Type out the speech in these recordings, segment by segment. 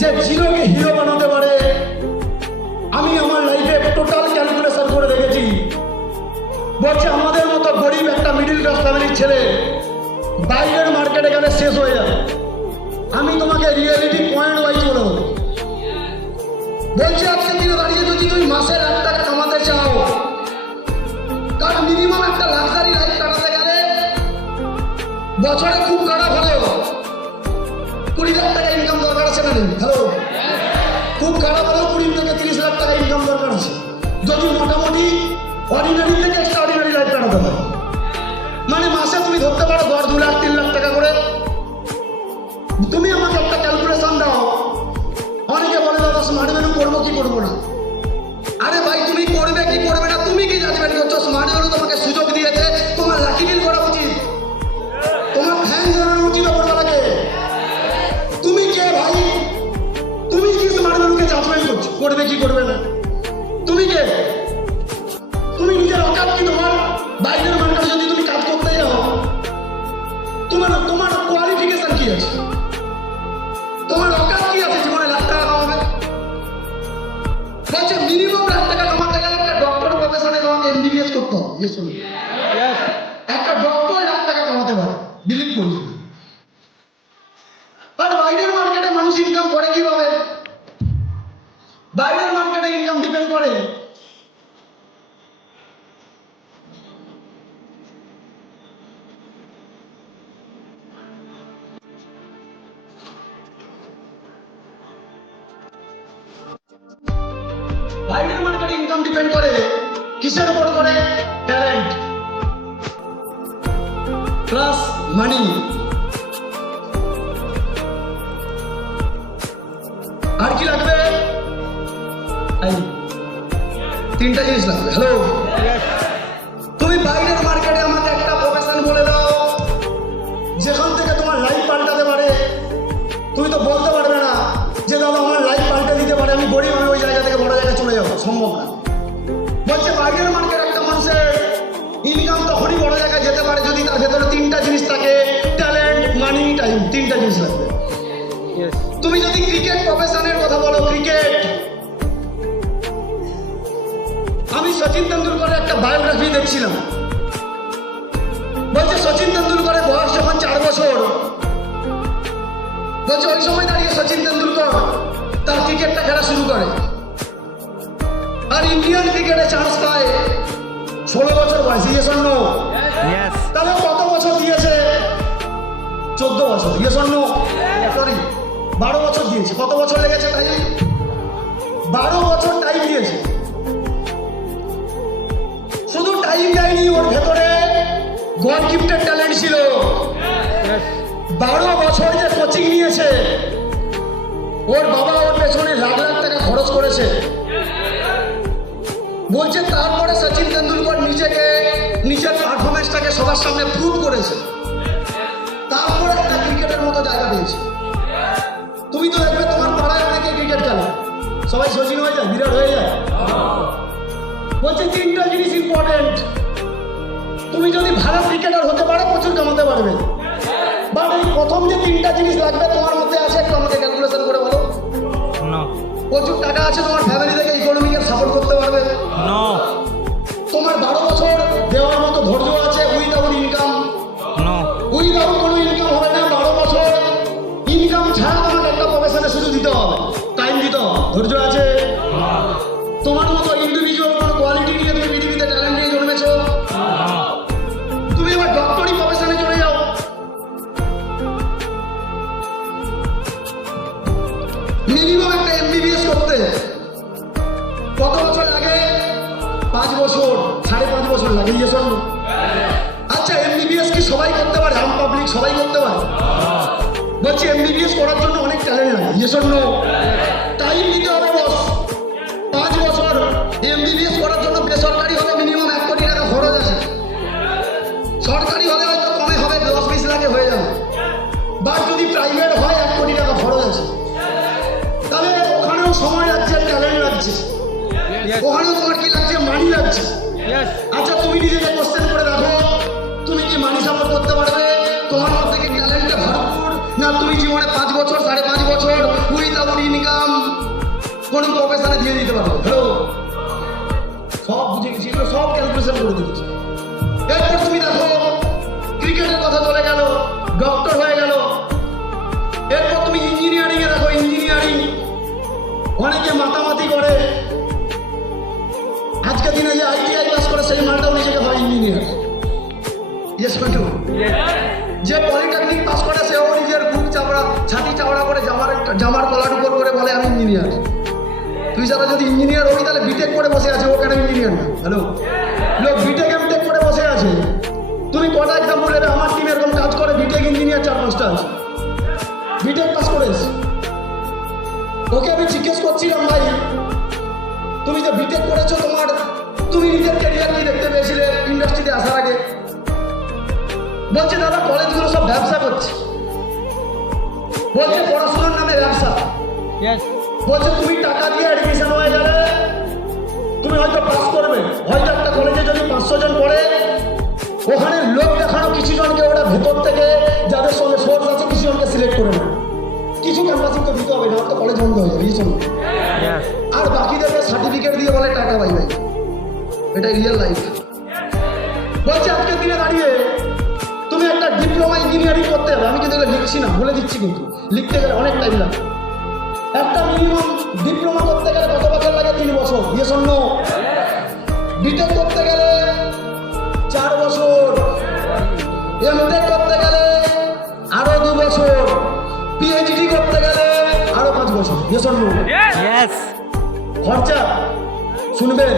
যে জিরোকে হিরো বানাতে পারে, আমি আমার লাইফে টোটাল ক্যালকুলেশন করে দেখেছি। বলছে, আমাদের মতো গরিব একটা মিডিল ক্লাস ফ্যামিলির ছেলে বাইরের মার্কেটে গেলে শেষ হয়ে যাবে। আমি তোমাকে রিয়েলিটি পয়েন্ট ওয়াইজ বলে বলছি, আজকে দিনে দাঁড়িয়ে যদি তুমি মাসে লাখ টাকা কামাতে চাও, তার মিনিমাম একটা লাক্সারি লাইফ কাটাতে গেলে বছরে খুব খারাপ হলেও কুড়ি লাখ টাকা দরকার হ্যালো খুব খারাপ হলেও কুড়ি থেকে তিরিশ লাখ টাকা ইনকাম দরকার আছে। যদি মোটামুটি অর্ডিনারি থেকে একটা অর্ডিনারি লাইফ কাটাতে হয় মানে মাসে তুমি ধরতে পারো দশ দু লাখ, তিন লাখ টাকা করে। তুমি আমাকে একটা ক্যালকুলেশন দাও। অনেকে বলে দাদা স্মার্ট মেনু করব কি করব না? আরে ভাই ডিপেন্ড করে কিসের উপর করে? ট্যালেন্ট প্লাস মানি আর কি লাগবে? তিনটা জিনিস লাগবে। হ্যালো তিনটা জিনিস লাগবে। তুমি যদি ক্রিকেট প্রফেশনের কথা বলো ক্রিকেট আমি সচিন তেন্ডুলকরের একটা বায়োগ্রাফি দেখছিলাম। বলছে সচিন তেন্ডুলকরের বয়স যখন চার বছর বলছে ওই সময় দাঁড়িয়ে সচিন তেন্ডুলকর তার ক্রিকেটটা খেলা শুরু করে। আর ইন্ডিয়ান ক্রিকেটে চান্স পায় ষোলো বছর বয়স ইয়ে শূন্য তাহলে কত চোদ্দ বছর ইয়ে শূন্য সরি বারো বছর দিয়েছে। কত বছর লেগেছে তাই বারো বছর টাইম দিয়েছে। শুধু টাইম দেয়নি ওর ভেতরে গড গিফটেড ট্যালেন্ট ছিল বারো বছর যে কোচিং নিয়েছে ওর বাবা ওর পেছনে লাখ লাখ টাকা খরচ করেছে। বলছে তারপরে সচিন তেন্ডুলকর নিজেকে নিজের পারফরমেন্সটাকে সবার সামনে প্রুভ করেছে। তারপরে একটা ক্রিকেটের মতো জায়গা পেয়েছে। তুমি তো দেখবে তোমার পাড়ায় অনেকে ক্রিকেট খেলে। সবাই সচিন হয়ে যায় বিরাট হয়ে যায়। বলছে তিনটা জিনিস ইম্পর্টেন্ট তুমি যদি ভালো ক্রিকেটার হতে পারো প্রচুর কামাতে পারবে। বাট এই প্রথম যে তিনটা জিনিস লাগবে তোমার মধ্যে আছে একটু আমাকে ক্যালকুলেশন করে বলো. প্রচুর টাকা আছে তোমার পাঁচ বছর লাগে ইয়ে শোনো আচ্ছা এমবিবিএস কি সবাই করতে পারে? আম পাবলিক সবাই করতে পারে? বলছি এমবিবিএস করার জন্য অনেক ট্যালেন্ট লাগে। ইয়েস অর টাইম দিতে হবে বস পাঁচ বছর এমবিবিএস করার জন্য বেসরকারি হলে মিনিমাম এক কোটি টাকা খরচ আছে। সরকারি হলে হয়তো কমে হবে দশ বিশ লাখে হয়ে যাবে। বাট যদি প্রাইভেট হয় এক কোটি টাকা খরচ আছে। তাহলে ওখানেও সময় লাগছে ট্যালেন্ট লাগছে। ওখানেও তোমার কি লাগছে? মানি লাগছে. আচ্ছা তুমি নিজেকে কোশ্চেন করে রাখো তুমি কি মানি সাপোর্ট করতে পারবে? তোমার মধ্যে কি ট্যালেন্টে ভরপুর? না, তুমি জীবনে পাঁচ বছর, সাড়ে পাঁচ বছর উইদাউট ইনকাম কোন প্রফেশনে দিয়ে দিতে পারবে হ্যালো সব বুঝে গেছি সব ক্যালকুলেশন করে দিয়েছি। এরপর তুমি দেখো ক্রিকেটের কথা চলে গেল ডক্টর হয়ে গেল। এরপর তুমি ইঞ্জিনিয়ারিং এ দেখো ইঞ্জিনিয়ারিং অনেকে মাতামাতি করে। আজকে দিনে যে আইটিআই পাস করে সেই মালটাও নিজেকে হয় ইঞ্জিনিয়ার ইয়েস বন্ধু যে পলিটেকনিক পাস করে সেও নিজের বুক চাপড়া, ছাতি চাপড়া করে জামার জামার কলার উপর করে বলে, আমি ইঞ্জিনিয়ার তুই যারা যদি ইঞ্জিনিয়ার হবি, তাহলে বিটেক করে বসে আছে, ও কেন ইঞ্জিনিয়ার না? হ্যালো লোক বিটেক এম টেক করে বসে আছে। তুমি কটা এক্সাম্পল নেবে আমার টিম এরকম কাজ করে বিটেক ইঞ্জিনিয়ার চার, পাঁচটা আছে। বিটেক পাস করে ওকে আমি জিজ্ঞেস করছিলাম, ভাই, তুমি যে বিটেক করেছ তোমার তুমি নিজের ক্যারিয়ার কি দেখতে পেয়েছিলে? ইন্ডাস্ট্রিতে আসার আগে? বলছে দাদা কলেজগুলো সব ব্যবসা করছে। বলছে পড়াশোনার নামে ব্যবসা। বলছে তুমি টাকা দিয়ে অ্যাডমিশন হয়ে যাবে। তুমি হয়তো পাস করবে। হয়তো একটা কলেজে যদি পাঁচশো জন পড়ে ওখানে লোক দেখানো কিছু জনকে ওরা ভেতর থেকে যাদের সঙ্গে সোর্স আছে কিছু জনকে সিলেক্ট করে নেবে। কিছু ক্যাম্পাসিং তো দিতে হবে না তো কলেজ বন্ধ হয়ে যাবে এই আর বাকিদেরকে সার্টিফিকেট দিয়ে বলে টাকা পাই ভাই এটা রিয়েল লাইফ বলছে আজকের দিনে দাঁড়িয়ে তুমি একটা ডিপ্লোমা ইঞ্জিনিয়ারিং করতে হবে। আমি কিন্তু এগুলো লিখছি না বলে দিচ্ছি কিন্তু। লিখতে গেলে অনেক টাইম লাগে। একটা মিনিমাম ডিপ্লোমা করতে গেলে কত বছর লাগে? তিন বছর। ইয়ে শূন্য বিটেক করতে গেলে চার বছর। এমটেক করতে গেলে আরও দু বছর। পিএইচডি করতে গেলে আরও পাঁচ বছর। ইয়ে Yes. খরচা। শুনবেন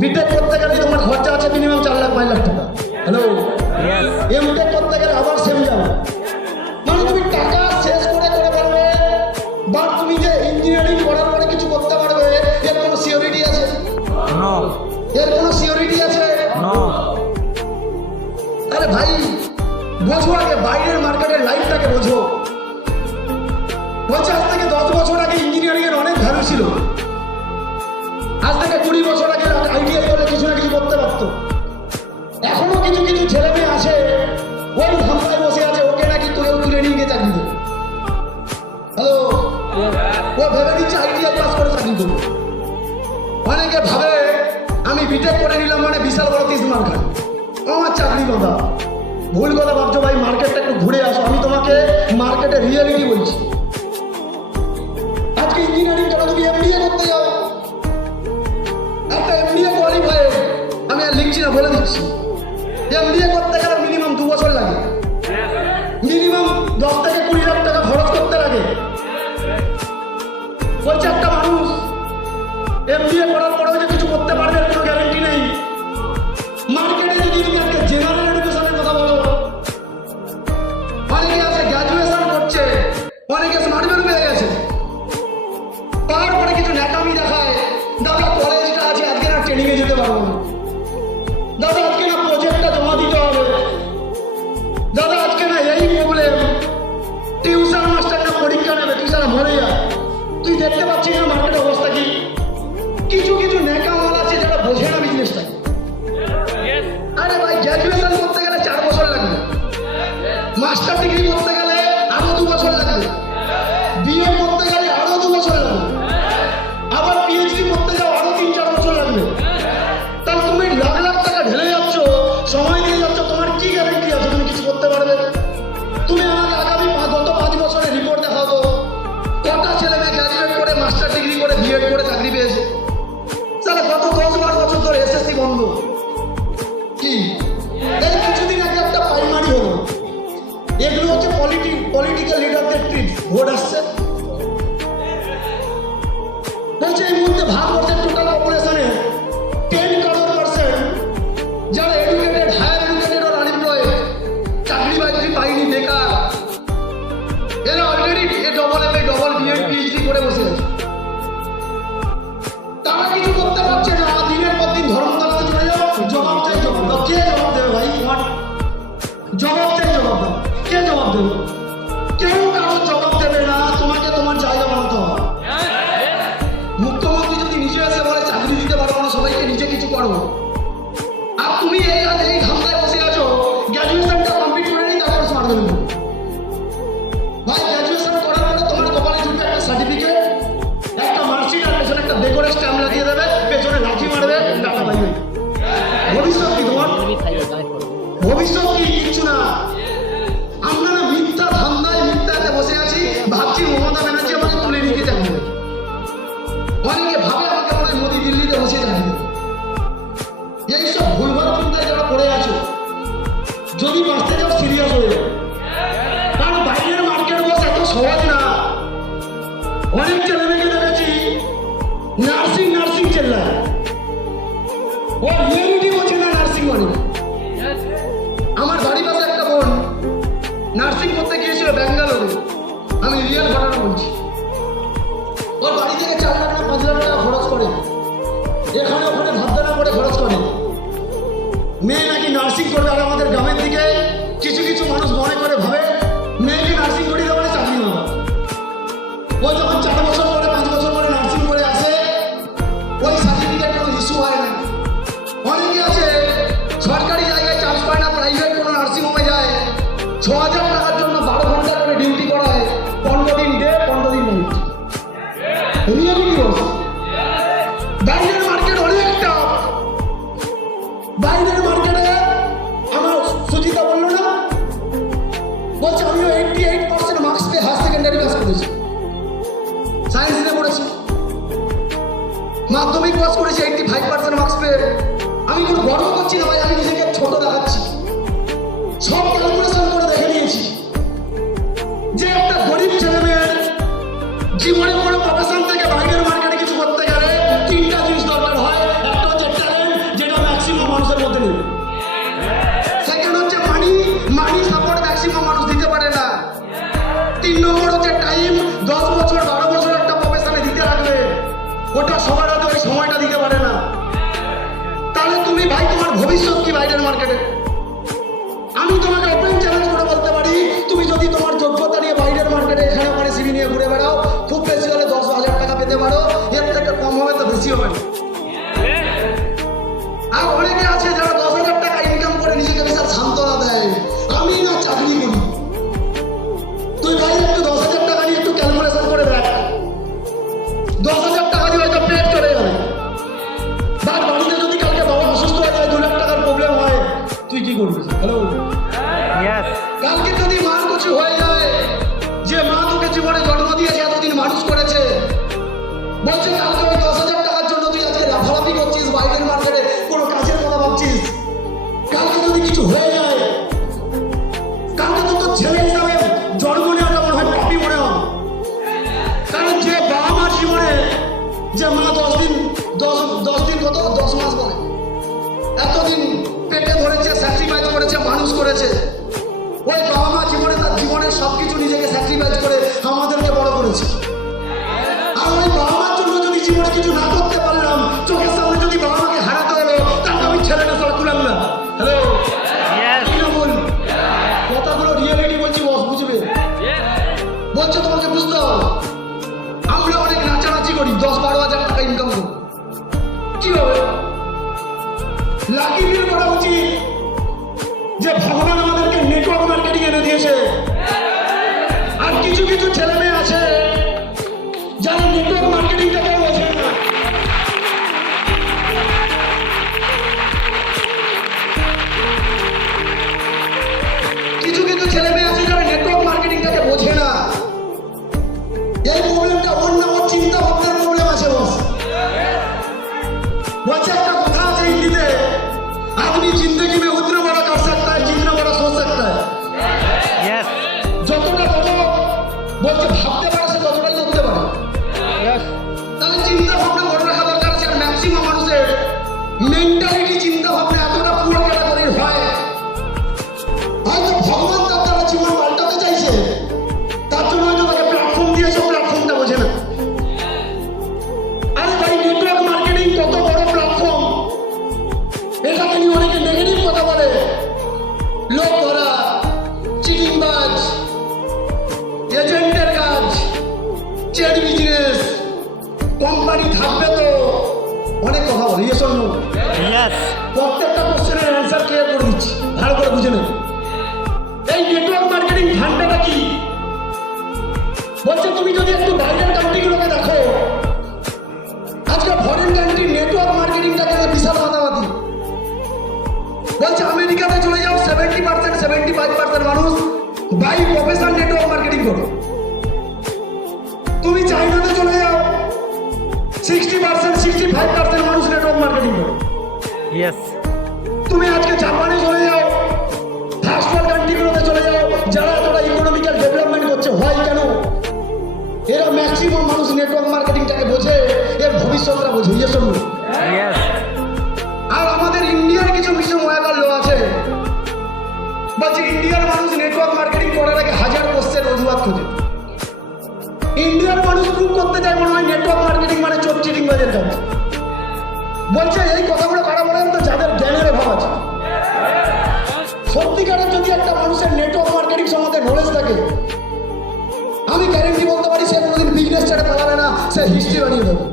বিটেক করতে গেলে তোমার খরচা আছে মিনিমাম চার লাখ পাঁচ লাখ টাকা। হ্যালো. এমটেক করতে গেলে আবার সেম যাবে মানে তুমি টাকা শেষ করে করে পারবে বা তুমি যে ইঞ্জিনিয়ারিং করার পরে কিছু করতে পারবে এর কোনো সিওরিটি আছে. এর কোনো সিওরিটি আছে. আরে ভাই বোঝো আগে বাইরের মার্কেটের লাইফটাকে বোঝো। আজ থেকে দশ বছর আগে ইঞ্জিনিয়ারিং এর অনেক ভ্যালু ছিল। আইটিআই করলে কিছু না কিছু করতে পারতো। এখনও কিছু কিছু ছেলে মেয়ে আছে ওই ধান্দায় বসে আছে, ওকে নাকি তুলেও তুলে নিয়ে গিয়ে চাকরি দেবে। হ্যালো ও ভেবে দিচ্ছে আইটিআই পাস করে চাকরি করবে অনেকে ভাবে, আমি বিটেক করে নিলাম মানে বিশাল বড় তিস মার আমার চাকরি কথা ভুল কথা ভাবছ ভাই, মার্কেটটা একটু ঘুরে আসো। আমি তোমাকে মার্কেটের রিয়েলিটি বলছি। আজকে ইঞ্জিনিয়ারিং কেন তুমি এমবিএ করতে যাও। লিখছি না বলে দিচ্ছি। এমবিএ করতে গেলে মিনিমাম দু বছর লাগে। মিনিমাম দশ থেকে মাস্টার ডিগ্রি করতে গেলে পলিটিক পলিটিক্যাল লিডারদের ট্রিট ভোট আসছে। 对 আমি রিয়েল ঘটনা বলছি। ওর বাড়ি থেকে চার লাখ না পাঁচ লাখ টাকা খরচ করে। এখানে ওখানে ধারদানা করে খরচ করে। রিয়েলি ইউজ বাইরের মার্কেট অনেক একটা। বাইরের মার্কেটে আমার সুচিতা বলল, না, বলছে, আমিও এইটি এইট পার্সেন্ট মার্কস পেয়ে হায়ার সেকেন্ডারি পাস করেছি। সায়েন্স নিয়ে পড়েছি। মাধ্যমিক পাস করেছি এইটটি ফাইভ পার্সেন্ট মার্কস পেয়ে। আমি কোনো গর্ব করছি না ভাই, আমি নিজেকে ছোট দেখা marketing. ভবিষ্যৎটা বোঝে ইয়ে শুনুন আর আমাদের ইন্ডিয়ার কিছু কিছু ময়াকার আছে। বলছে ইন্ডিয়ার মানুষ নেটওয়ার্ক মার্কেটিং করার আগে হাজার কোশ্চেন অজুহাত খোঁজে। ইন্ডিয়ার মানুষ প্রুভ করতে চায় মনে হয় নেটওয়ার্ক মার্কেটিং মানে চোখ চিটিং বাজের কাজ। বলছে এই কথাগুলো কারা বলেন তো? যাদের জ্ঞানের অভাব আছে। সত্যিকারের যদি একটা মানুষের নেটওয়ার্ক মার্কেটিং সম্বন্ধে নলেজ থাকে আমি গ্যারেন্টি বলতে পারি সে কোনোদিন বিজনেস ছেড়ে পালাবে না সে হিস্ট্রি বানিয়ে দেবে।